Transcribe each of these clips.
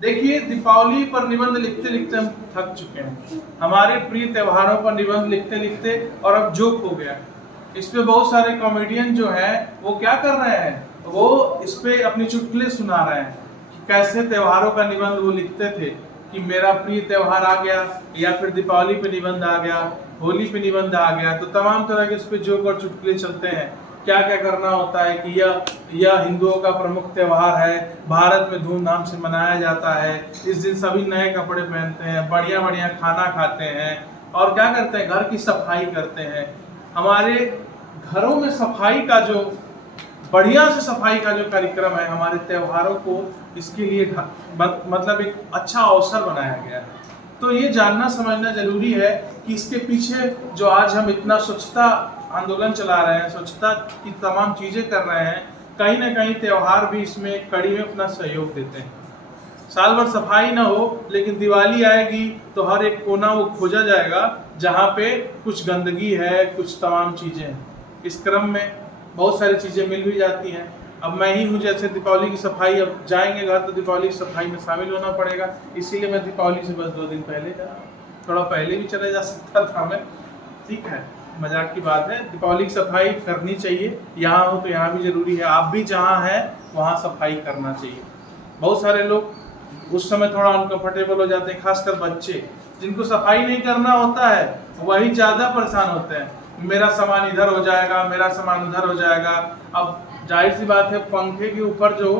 देखिए, दीपावली पर निबंध लिखते लिखते हम थक चुके हैं। हमारे प्रिय त्योहारों पर निबंध लिखते लिखते और अब जोक हो गया। इस पे बहुत सारे कॉमेडियन जो हैं वो क्या कर रहे हैं, वो इस पे अपनी चुटकुले सुना रहे हैं कि कैसे त्योहारों का निबंध वो लिखते थे कि मेरा प्रिय त्योहार आ गया, या फिर दीपावली पे निबंध आ गया, होली पे निबंध आ गया। तो तमाम तरह के इस पे जोक और चुटकुले चलते हैं। क्या क्या करना होता है कि यह हिंदुओं का प्रमुख त्योहार है, भारत में धूमधाम से मनाया जाता है। इस दिन सभी नए कपड़े पहनते हैं, बढ़िया बढ़िया खाना खाते हैं और क्या करते हैं, घर की सफाई करते हैं। हमारे घरों में सफाई का जो बढ़िया से सफाई का जो कार्यक्रम है, हमारे त्योहारों को इसके लिए मतलब एक अच्छा अवसर बनाया गया है। तो ये जानना समझना जरूरी है कि इसके पीछे जो आज हम इतना स्वच्छता आंदोलन चला रहे हैं, स्वच्छता की तमाम चीजें कर रहे हैं, कहीं ना कहीं त्योहार भी इसमें कड़ी में अपना सहयोग देते हैं। साल भर सफाई ना हो, लेकिन दिवाली आएगी तो हर एक कोना वो खोजा जाएगा जहाँ पे कुछ गंदगी है, कुछ तमाम चीजें हैं। इस क्रम में बहुत सारी चीजें मिल भी जाती हैं। अब मैं ही हूँ, जैसे दीपावली की सफाई, अब जाएंगे घर तो दीपावली की सफाई में शामिल होना पड़ेगा, इसीलिए मैं दीपावली से बस 2 दिन पहले जा रहा हूँ। थोड़ा पहले भी चला जा सकता था मैं, ठीक है, मजाक की बात है। दीपावली की सफाई करनी चाहिए, यहाँ हो तो यहाँ भी जरूरी है, आप भी जहाँ हैं वहाँ सफाई करना चाहिए। बहुत सारे लोग उस समय थोड़ा अनकंफर्टेबल हो जाते हैं, खासकर बच्चे जिनको सफाई नहीं करना होता है वही ज्यादा परेशान होते हैं। मेरा सामान इधर हो जाएगा, मेरा सामान उधर हो जाएगा। अब जाहिर सी बात है, पंखे के ऊपर जो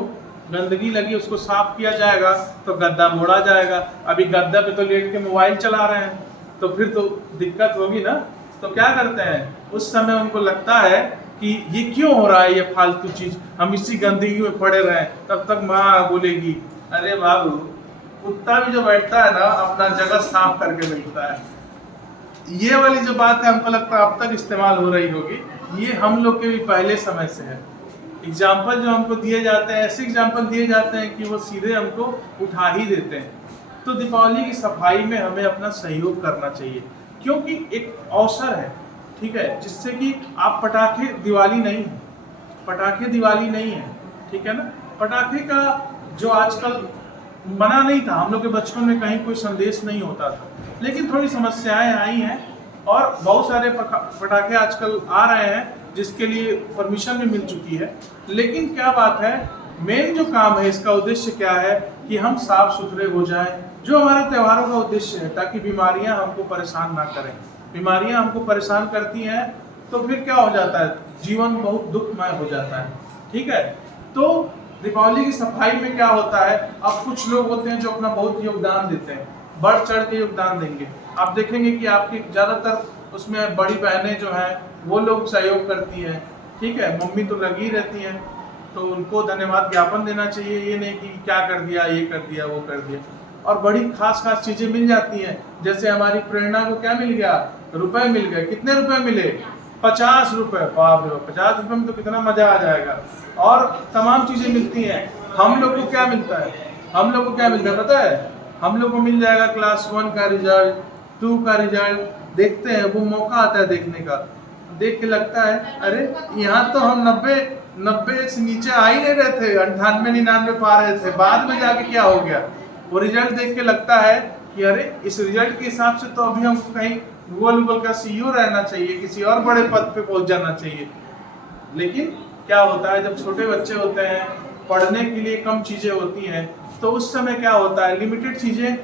गंदगी लगी उसको साफ किया जाएगा तो गद्दा मोड़ा जाएगा। अभी गद्दा पे तो लेट के मोबाइल चला रहे हैं, तो फिर तो दिक्कत होगी ना। तो क्या करते हैं, उस समय उनको लगता है कि ये क्यों हो रहा है, ये फालतू चीज, हम इसी गंदगी में पड़े रहें। तब तक माँ बोलेगी, अरे बाबू, कुत्ता भी जो बैठता है ना अपना जगह साफ करके बैठता है। ये वाली जो बात है हमको लगता है अब तक इस्तेमाल हो रही होगी, ये हम लोग के भी पहले समय से है। एग्जाम्पल जो हमको दिए जाते हैं, ऐसे एग्जाम्पल दिए जाते हैं कि वो सीधे हमको उठा ही देते हैं। तो दीपावली की सफाई में हमें अपना सहयोग करना चाहिए, क्योंकि एक अवसर है, ठीक है, जिससे कि आप पटाखे दिवाली नहीं है, पटाखे दिवाली नहीं है, ठीक है ना। पटाखे का जो आजकल मना नहीं था, हम लोग के बचपन में कहीं कोई संदेश नहीं होता था, लेकिन थोड़ी समस्याएं आई हैं और बहुत सारे पटाखे आजकल आ रहे हैं जिसके लिए परमिशन भी मिल चुकी है। लेकिन क्या बात है, मेन जो काम है, इसका उद्देश्य क्या है कि हम साफ सुथरे हो जाएं, जो हमारे त्योहारों का उद्देश्य है, ताकि बीमारियां हमको परेशान ना करें। बीमारियां हमको परेशान करती हैं तो फिर क्या हो जाता है, जीवन बहुत दुखमय हो जाता है, ठीक है। तो दीपावली की सफाई में क्या होता है, अब कुछ लोग होते हैं जो अपना बहुत योगदान देते हैं, बढ़ चढ़ के योगदान देंगे। आप देखेंगे कि आपकी ज्यादातर उसमें बड़ी बहनें जो हैं वो लोग सहयोग करती हैं, ठीक है, मम्मी तो लगी रहती हैं, तो उनको धन्यवाद ज्ञापन देना चाहिए। ये नहीं कि क्या कर दिया, ये कर दिया, वो कर दिया। और बड़ी खास खास चीजें मिल जाती हैं, जैसे हमारी प्रेरणा को क्या मिल गया, रुपए मिल गए। कितने रुपए मिले, 50 रुपए। बाप रे, 50 रुपए में तो कितना मजा आ जाएगा। और तमाम चीजें मिलती हैं। हम लोग को क्या मिलता है, हम लोग को क्या मिलता है पता है, हम लोग को मिल जाएगा क्लास 1 का रिजल्ट, 2 का रिजल्ट। देखते हैं, वो मौका आता है देखने का, देख के लगता है अरे यहाँ तो हम 90 से नीचे आ ही नहीं रहे थे, 98 99 पा रहे थे, बाद में जाके क्या हो गया। वो रिजल्ट देख के लगता है कि अरे इस रिजल्ट के हिसाब से तो अभी हमको कहीं गूगल का सीईओ रहना चाहिए, किसी और बड़े पद पे पहुंच जाना चाहिए। लेकिन क्या होता है, जब छोटे बच्चे होते हैं, पढ़ने के लिए कम चीजें होती हैं, तो उस समय क्या होता है, लिमिटेड चीजें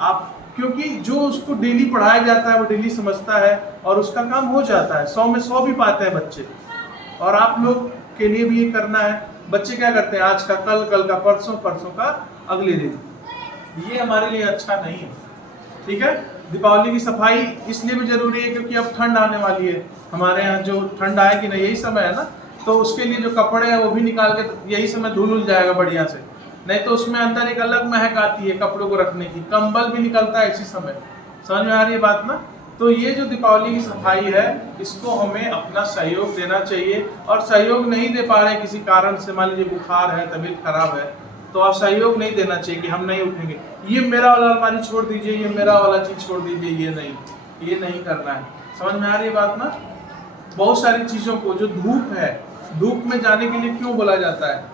आप, क्योंकि जो उसको डेली पढ़ाया जाता है वो डेली समझता है और उसका काम हो जाता है, 100 में 100 भी पाते हैं बच्चे। और आप लोग के लिए भी ये करना है। बच्चे क्या करते हैं, आज का कल, कल का परसों, परसों का अगले दिन। ये हमारे लिए अच्छा नहीं है, ठीक है। दीपावली की सफाई इसलिए भी जरूरी है क्योंकि अब ठंड आने वाली है। हमारे यहाँ जो ठंड आएगी ना, यही समय है ना, तो उसके लिए जो कपड़े हैं वो भी निकाल के यही समय धुल जाएगा बढ़िया से। नहीं तो उसमें अंदर एक अलग महक आती है कपड़ों को रखने की, कंबल भी निकलता है इसी समय। समझ में आ रही है बात ना। तो ये जो दीपावली की सफाई है, इसको हमें अपना सहयोग देना चाहिए। और सहयोग नहीं दे पा रहे किसी कारण से, मान लीजिए बुखार है, तबीयत खराब है, तो आप सहयोग नहीं देना चाहिए कि हम नहीं उठेंगे, ये मेरा वाला अलमारी छोड़ दीजिए, ये मेरा वाला चीज छोड़ दीजिए, ये नहीं करना है। समझ में आ रही है बात ना। बहुत सारी चीजों को, जो धूप है, धूप में जाने के लिए क्यों बोला जाता है,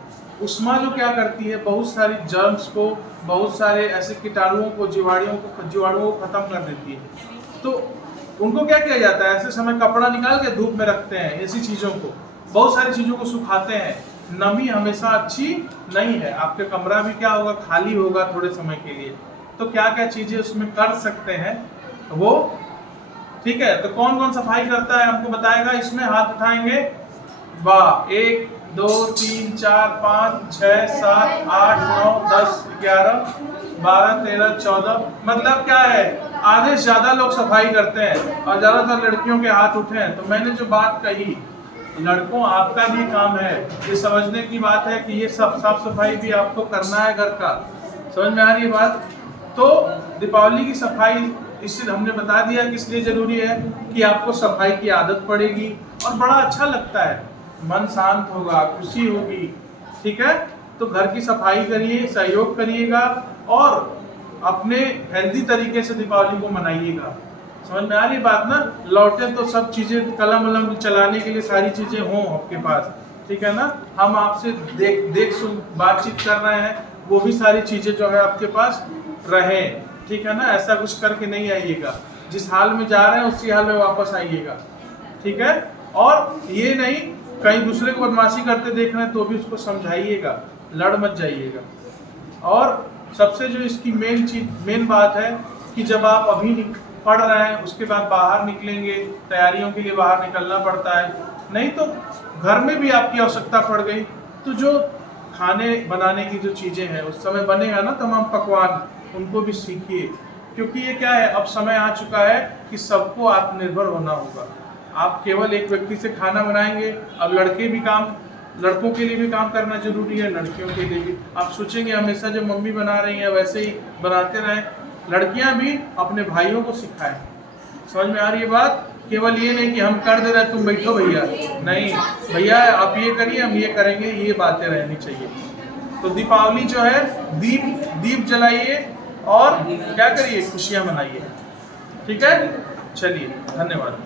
उष्मा जो क्या करती है, बहुत सारी जर्म्स को, बहुत सारे ऐसे कीटाणुओं को, जीवाणुओं को खत्म कर देती है। तो उनको क्या किया जाता है, ऐसे समय कपड़ा निकाल के धूप में रखते हैं, ऐसी चीज़ों को, बहुत सारी चीज़ों को सुखाते हैं। नमी हमेशा अच्छी नहीं है, आपके कमरा भी क्या होगा, खाली होगा थोड़े समय के लिए। तो क्या क्या चीज़ें उसमें कर सकते हैं वो, ठीक है। तो कौन कौन सफाई करता है हमको बताएगा, इसमें हाथ उठाएंगे। वाह, 1 2 3 4 5 6 7 8 9 10 11 12 13 14, मतलब क्या है, आधे से ज्यादा लोग सफाई करते हैं और ज्यादातर लड़कियों के हाथ उठे हैं। तो मैंने जो बात कही, लड़कों आपका भी काम है, ये समझने की बात है कि ये सब साफ सफाई भी आपको करना है घर का। समझ में आ रही है बात। तो दीपावली की सफाई इससे हमने बता दिया कि इसलिए जरूरी है कि आपको सफाई की आदत पड़ेगी और बड़ा अच्छा लगता है, मन शांत होगा, खुशी होगी, ठीक है। तो घर की सफाई करिए, सहयोग करिएगा और अपने हेल्दी तरीके से दीपावली को मनाइएगा। समझ में आ रही बात ना। लौटे तो सब चीजें, कलम वलम चलाने के लिए सारी चीजें हों आपके पास, ठीक है ना। हम आपसे देख सुन बातचीत कर रहे हैं, वो भी सारी चीजें जो है आपके पास रहे, ठीक है ना। ऐसा कुछ करके नहीं आइएगा, जिस हाल में जा रहे हैं उसी हाल में वापस आइएगा, ठीक है। और ये नहीं कहीं दूसरे को बदमाशी करते देख रहे हैं तो भी उसको समझाइएगा, लड़ मत जाइएगा। और सबसे जो इसकी मेन बात है कि जब आप अभी पढ़ रहे हैं, उसके बाद बाहर निकलेंगे, तैयारियों के लिए बाहर निकलना पड़ता है, नहीं तो घर में भी आपकी आवश्यकता पड़ गई तो जो खाने बनाने की जो चीज़ें हैं उस समय बनेगा ना तमाम पकवान, उनको भी सीखिए। क्योंकि ये क्या है, अब समय आ चुका है कि सबको आत्मनिर्भर होना होगा। आप केवल एक व्यक्ति से खाना बनाएंगे, अब लड़कों के लिए भी काम करना जरूरी है, लड़कियों के लिए भी। आप सोचेंगे हमेशा जो मम्मी बना रही है वैसे ही बनाते रहें, लड़कियां भी अपने भाइयों को सिखाएं। समझ में आ रही है बात। केवल ये नहीं कि हम कर दे रहे तुम बैठो भैया, नहीं भैया आप ये करिए हम ये करेंगे, ये बातें रहनी चाहिए। तो दीपावली जो है दीप जलाइए और क्या करिए, खुशियां मनाइए, ठीक है। चलिए, धन्यवाद।